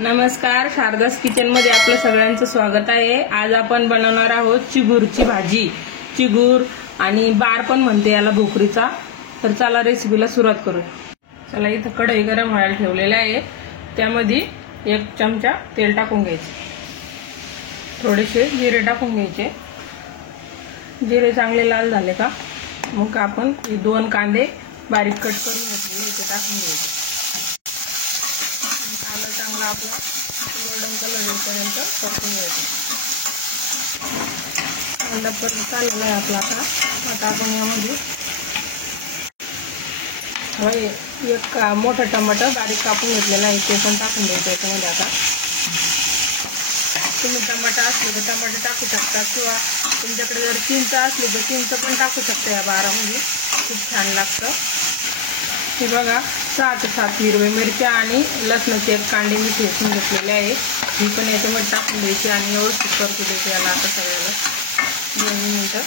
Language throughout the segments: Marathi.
नमस्कार, शारदास किचन मध्ये आपलं सगळ्यांचं स्वागत आहे। आज आपण बनवणार आहोत चिगूरची भाजी। चिगूर आणि बार पण म्हणते याला, भोकरीचा। तर चला रेसिपीला सुरुवात करू। चला, इथं कढई गरम व्हायला ठेवलेली आहे। त्यामध्ये 1 चमचा तेल टाकून घ्यायचे। थोडेसे जिरे टाकून घ्यायचे। जिरे चांगले लाल झाले का मग आपण 2 कांदे बारीक कट करून घेतले ते टाकून घ्यायचे। कांदा चांगला आपला गोल्डन कलर येईपर्यंत परतून घ्यायचा। कांदा परत आलेला आहे आपला। आता आपण यामध्ये एक मोठा टमाटर बारीक कापून घेतलेला आहे ते पण टाकून द्यायचं याच्यामध्ये। आता तुम्ही टमाटर असले तर टमाटर टाकू शकता किंवा तुमच्याकडे जर चिंच असली तर चिंच पण टाकू शकता। या बारामध्ये खूप छान लागतं। हे बघा, 6 ते 7 हिरव्या मिरच्या आणि लसणाचे 1 कांडे मी ठेचून घेतलेले आहे। ही पण याच्यामध्ये टाकून द्यायची आणि व्यवस्थित परतू द्यायची याला। आता सगळ्याला 2 मिनिटं।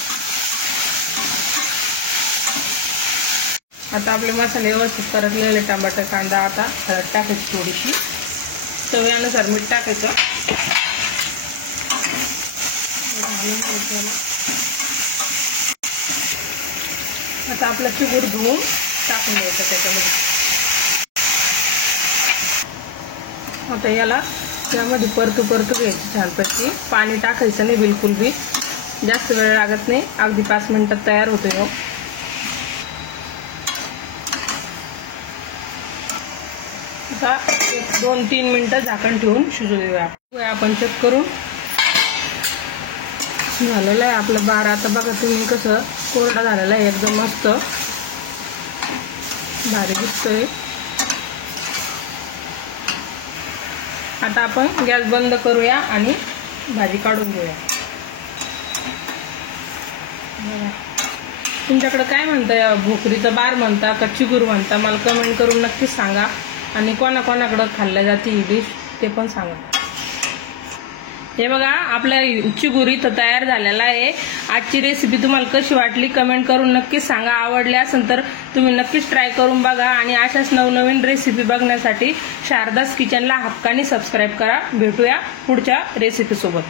आता आपले मसाले व्यवस्थित परतलेले, टमाटर कांदा। आता हळद टाकायची थोडीशी, चवीनुसार मीठ टाकायचं। आता आपला चिगूर धुवून टाकून द्यायचं त्याच्यामध्ये। आता याला त्यामध्ये परतू घ्यायची छानपैकी। पाणी टाकायचं नाही बिलकुल बी, जास्त वेळ लागत नाही, अगदी 5 मिनिटात तयार होतो हो। आता 2-3 मिनिटं झाकण ठेवून शिजू देऊया। आपण चेक करून झालेलं आहे आपलं बार। आता बघा तुम्ही कसं कोरडा झालेला आहे, एकदम मस्त भारी दिसतोय। आता आपण गॅस बंद करूया आणि भाजी काढून घेऊया। तुमच्याकडे काय म्हणता, भोकरीचा बार म्हणता का चिगूर म्हणता, मला कमेंट करून नक्कीच सांगा। आणि कोणाकोणाकडे खाल्ल्या जाते ही डिश ते पण सांगा। हे बघा, आपला चिगूर इथं तयार झालेला आहे। आजची रेसिपी तुम्हाला कशी वाटली कमेंट करून नक्कीच सांगा। आवडली असेल तर तुम्ही नक्कीच ट्राय करून बघा आणि अशाच नवनवीन रेसिपी बघण्यासाठी शारदास किचनला हक्काने सबस्क्राईब करा। भेटूया पुढच्या रेसिपी सोबत।